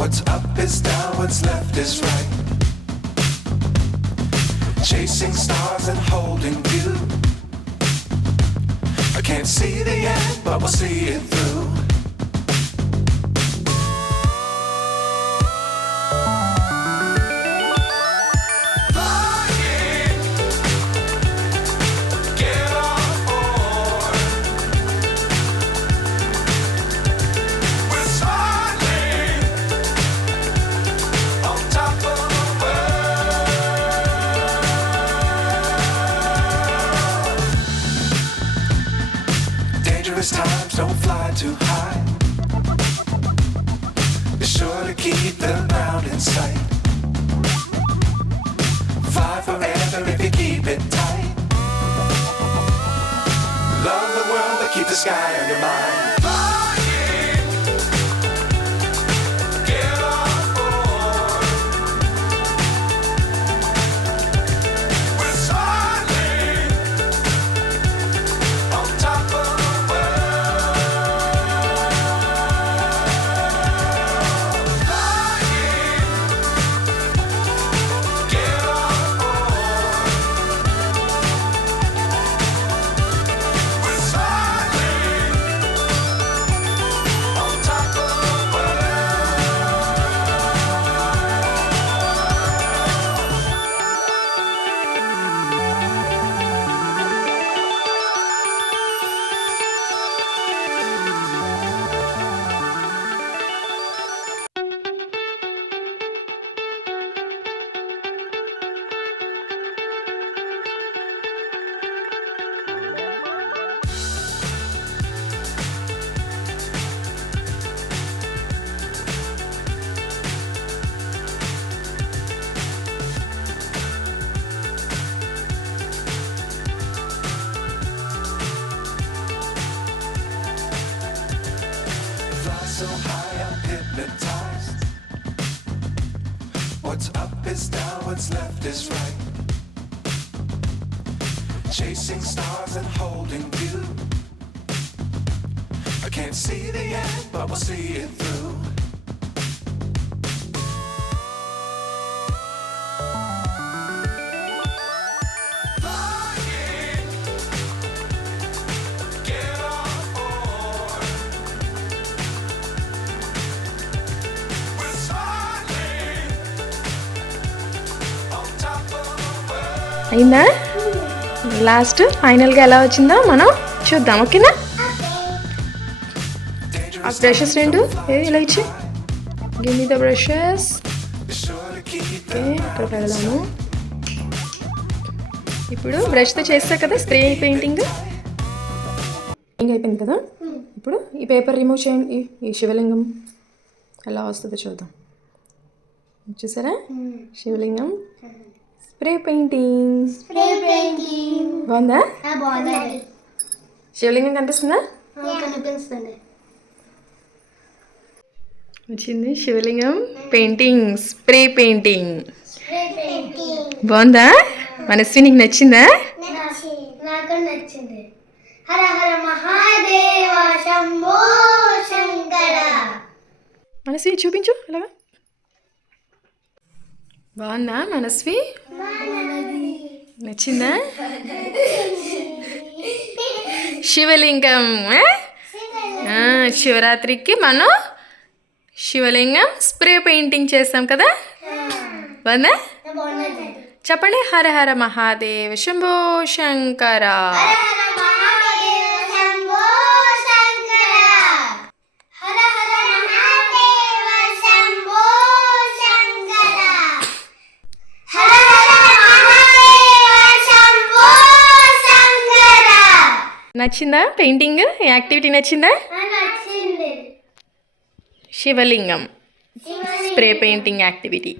What's up is down, what's left is right. Chasing stars and holding you. I can't see the end, but we'll see it through. Times don't fly too high. Be sure to keep the ground in sight. Fly forever if you keep it tight. Love the world but keep the sky on your mind. So high I'm hypnotized. What's up is down, what's left is right. Chasing stars and holding you. I can't see the end, but we'll see it through. అయిందా? లాస్ట్ ఫైనల్గా ఎలా వచ్చిందో మనం చూద్దాం. ఓకేనా? ఆ బ్రషెస్ రెండు ఇలా ఇచ్చి give me the brushes. Okay, ఇక్కడ పెడదాము. ఇప్పుడు బ్రష్తో చేస్తా కదా స్ప్రే పెయింటింగ్ అయిపోయింది కదా. ఇప్పుడు ఈ పేపర్ రిమూవ్ చేయండి. ఈ శివలింగం ఎలా వస్తుందో చూద్దాం. చూసారా శివలింగం స్ప్రే పెయింటింగ్. బాగుందా? శివలింగం కనిపిస్తుందా? వచ్చింది శివలింగం పెయింటింగ్, స్ప్రే పెయింటింగ్. బాగుందా? మనస్వి నీకు నచ్చిందా? నాకు నచ్చింది. హర హర మహాదేవ శంభో శంకర. మనస్వి చూపించు అలాగా. బాగుందా మనస్వి? నచ్చిందా? శివలింగం శివరాత్రికి మనం శివలింగం స్ప్రే పెయింటింగ్ చేస్తాం కదా. బాగుందా? చెప్పండి. హర హర మహాదేవ శంభో శంకర. నచ్చిందా పెయింటింగ్? యాక్టివిటీ నచ్చిందా? శివలింగం స్ప్రే పెయింటింగ్ యాక్టివిటీ.